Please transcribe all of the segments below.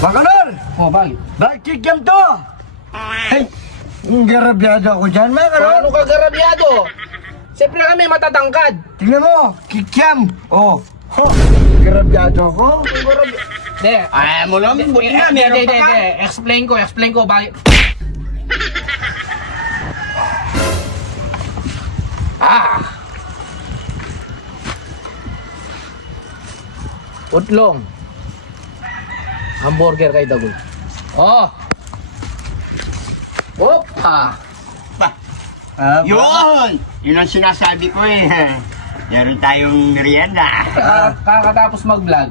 Bakanor! Oh, bakit? Bakit kikiam to? Ay, garabyado ako dyan, mga kanor. Ano ka garabyado? Siyempre kami matatangkad. Tingnan mo, kikiam. Oh, garabyado ako. De, Ayaw mo lang, buti na, meron pa ka. Explain ko, bakit? Utlong. Hamburger kay Dagoy. Oh. Opa. Yun! Yun ang sinasabi ko eh. Meron tayong merienda. Kakatapos mag-vlog.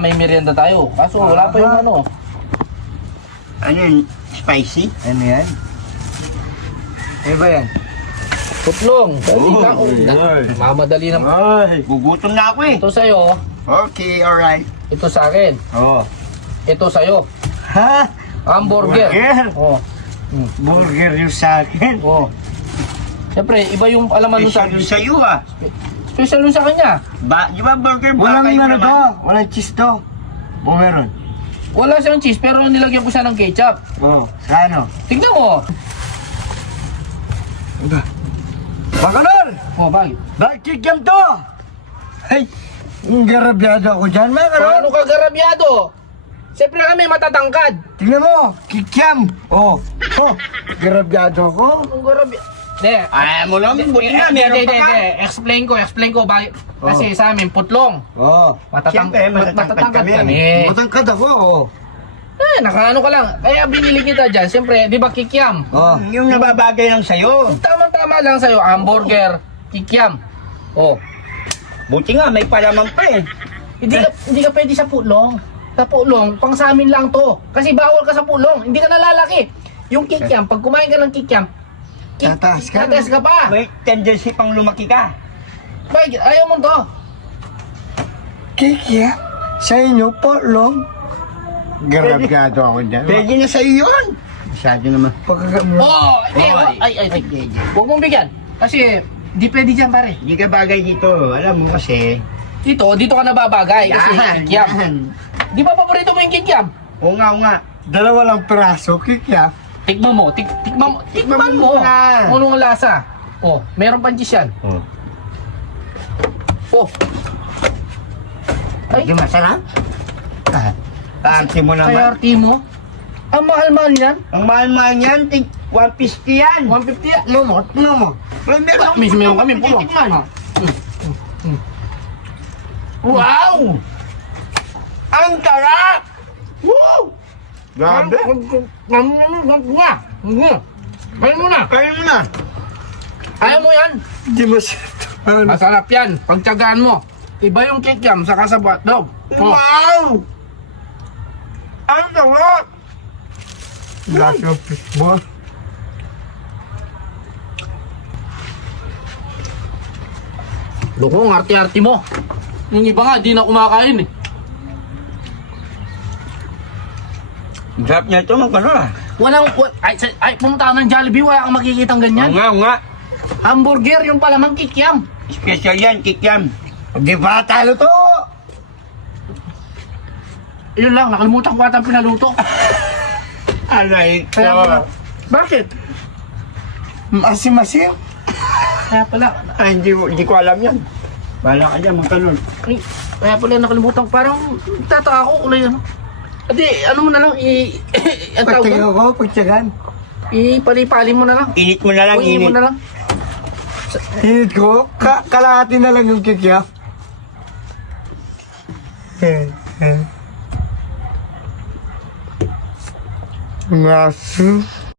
May merienda tayo. Kaso wala pa yung ano. Ano yun? Spicy? Ano yan? Ano ba yan? Utlong. Mamadali na. Ay, Gugutom na ako eh. Ito sa'yo. Okay, alright. Ito sa akin. oh. Ito sa'yo. Ha? Hamburger. Burger? Oh. Burger yung sa akin. Oh. Siyempre, iba yung alaman nun sa Special yun sa'yo ah. Special nun sa kanya. Di ba burger ba Walang kayo ano naman? to, walang cheese to. O meron? Wala siyang cheese, pero nilagyan ko siya ng ketchup. Oh, sa ano? Tingnan mo. Bakanor! Oh, bakit? Bakit kikiam to? Ay, garabyado ako dyan, mga kanor. Ano ka garabyado? Siyempre kami matatangkad. Tingnan mo, kikiam. Oh, garabyado ako. Anong garabyado? De, Ayaw mo lang, buti na, meron pa ka. Explain ko, bakit? Kasi sa amin, putlong. Oh, Siyempre, matatangkad kami. matangkad ako, oh. Nakaano ka lang. Kaya binili kita dyan. Siyempre, di ba kikiam? Oh, Yung nababagay lang sa'yo. Tama lang sa'yo, hamburger, kikiam. Oh. Buti nga, may palaman pa eh. Hindi ka pwede sa pulong. Sa pulong, pang sa amin lang to. Kasi bawal ka sa pulong. Hindi ka nalalaki. Yung kikiam, pag kumain ka ng kikiam, Tataas ka. tataas ka pa. May tendency pang lumaki ka. Bakit? Ayaw mo to. Kikiam? Sa inyo po, long. Garabyado ako dyan. Pwede na sa'yo yun. Masyado naman. Oh! Ay. Huwag mong bigyan. Kasi, di pwede dyan pare. Hindi ka bagay dito. Alam mo kasi. Dito ka nababagay. Kasi kikiam. yan. Di ba paborito mo yung kikiam? Oo nga. Dalawa lang peraso, kikiam. Tikman mo. Tikman mo. na. Anong lasa? Oh, meron pang cheese yan. Oh. Ay, Hindi masarap. Taanti mo naman. kaya arti mo. Ang mahal-mahal yan. Ang mahal-mahal niyan, 150 yan. 150 yan. No mo. Meron kami pulong. Wow! Ang sarap! Woo! Grabe. Kain mo na. Kaya mo na. Ayaw mo yan. Hindi masarap. Masarap yan. Pagtyagaan mo. Iba yung kikiam sa kasabat daw. Oh. Wow! Ang sarap! Lasa ng fishball. Loko, ang arti-arti mo. Yung iba nga, di na kumakain eh. Ang sarap niya ito, magkano ah. Ay, pumunta ka ng Jollibee, wala kang makikitang ganyan. Oo nga. Hamburger, yung palamang kikiam. Special yan, kikiam. Di ba talo to? Yun lang, nakalimutan ko ata ang pinaluto. Alay Kaya, ko. bakit? Masim-masim. Kaya pala, Ay, hindi ko alam yan. Bahala ka dyan, magtanong. ay, kaya pala nakalimutan ko. Parang tataka ko kulay ano. Adi, ano mo na lang, ang tawag Pagtagal doon? ko, pagtsagan. Ipali-pali mo na lang. Init mo na lang, Uingin mo init. na lang. Hinit ko, kalahati na lang yung kikiam. Ngaso.